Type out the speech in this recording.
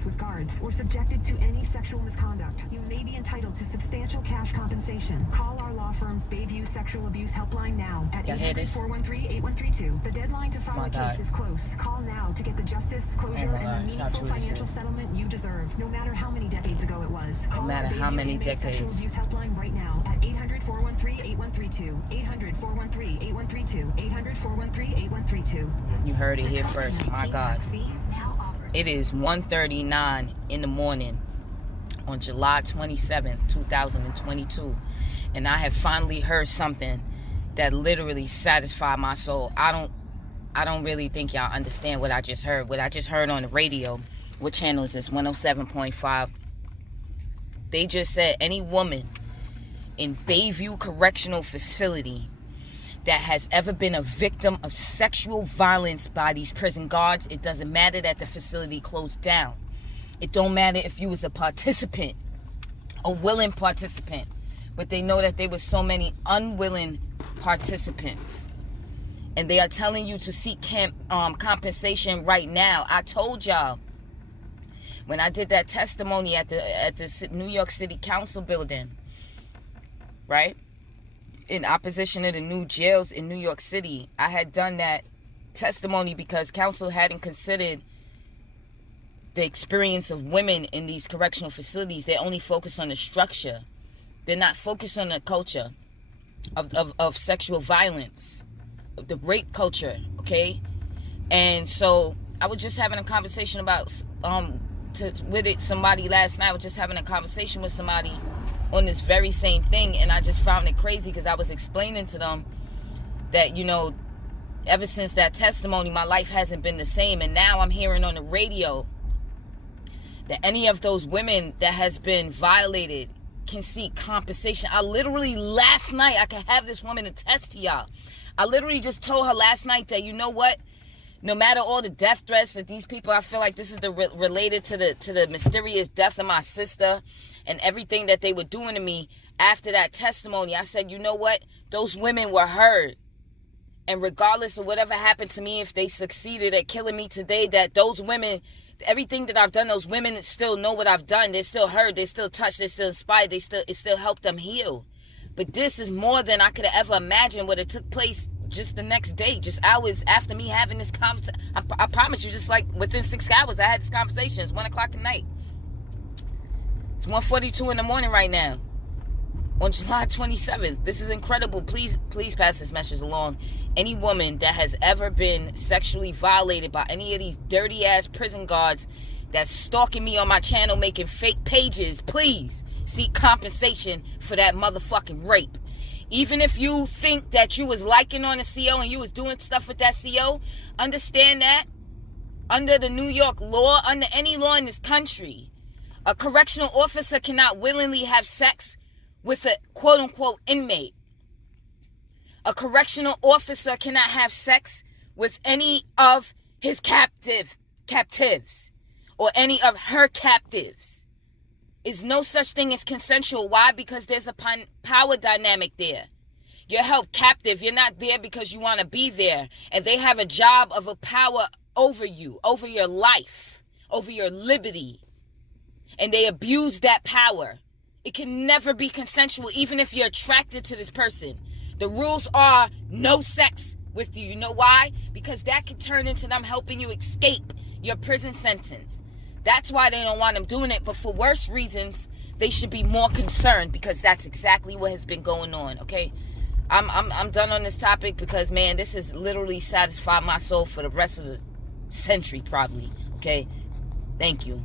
sex with guards or subjected to any sexual misconduct, you may be entitled to substantial cash compensation. Call our law firm's Bayview Sexual Abuse Helpline now at 800-413-8132. The deadline to file a case is close. Call now to get the justice, closure, and the meaningful financial settlement you deserve, no matter how many decades ago it was. Call no matter how many decades. Sexual Abuse Helpline right now at 800-413-8132. 800-413-8132. 800-413-8132. You heard it here first. My God. It is 1:39 in the morning on July 27th, 2022. And I have finally heard something that literally satisfied my soul. I don't really think y'all understand what I just heard. What I just heard on the radio. What channel is this? 107.5. They just said any woman in Bayview Correctional Facility that has ever been a victim of sexual violence by these prison guards, it doesn't matter that the facility closed down. It don't matter if you was a participant, a willing participant, but they know that there was so many unwilling participants. And they are telling you to seek compensation right now. I told y'all when I did that testimony at the New York City Council building, right? In opposition to the new jails in New York City, I had done that testimony because council hadn't considered the experience of women in these correctional facilities. They only focus on the structure. They're not focused on the culture of sexual violence, the rape culture, okay? And so I was just having a conversation about somebody last night. I was just having a conversation with somebody on this very same thing, and I just found it crazy because I was explaining to them that, you know, ever since that testimony, my life hasn't been the same. And now I'm hearing on the radio that any of those women that has been violated can seek compensation. I literally last night, I can have this woman attest to y'all. I literally just told her last night that, you know what, no matter all the death threats that these people, I feel like this is related to the mysterious death of my sister and everything that they were doing to me after that testimony. I said, you know what? Those women were heard. And regardless of whatever happened to me, if they succeeded at killing me today, that those women, everything that I've done, those women still know what I've done. They're still heard. They're still touched. They're still inspired. It still helped them heal. But this is more than I could have ever imagined what it took place just the next day, just hours after me having this conversation. I promise you, just like within 6 hours, I had this conversation. It's 1 o'clock at night. It's 1:42 in the morning right now on July 27th. This is incredible. Please pass this message along. Any woman that has ever been sexually violated by any of these dirty ass prison guards that's stalking me on my channel, making fake pages, please seek compensation for that motherfucking rape. Even if you think that you was liking on a CO and you was doing stuff with that CO, understand that under the New York law, under any law in this country, a correctional officer cannot willingly have sex with a quote-unquote inmate. A correctional officer cannot have sex with any of his captives or any of her captives. Is no such thing as consensual. Why? Because there's a power dynamic there. You're held captive. You're not there because you want to be there. And they have a job of a power over you, over your life, over your liberty. And they abuse that power. It can never be consensual, even if you're attracted to this person. The rules are no sex with you. You know why? Because that could turn into them helping you escape your prison sentence. That's why they don't want them doing it. But for worse reasons, they should be more concerned, because that's exactly what has been going on. Okay, I'm done on this topic because, man, this has literally satisfied my soul for the rest of the century, probably. Okay, thank you.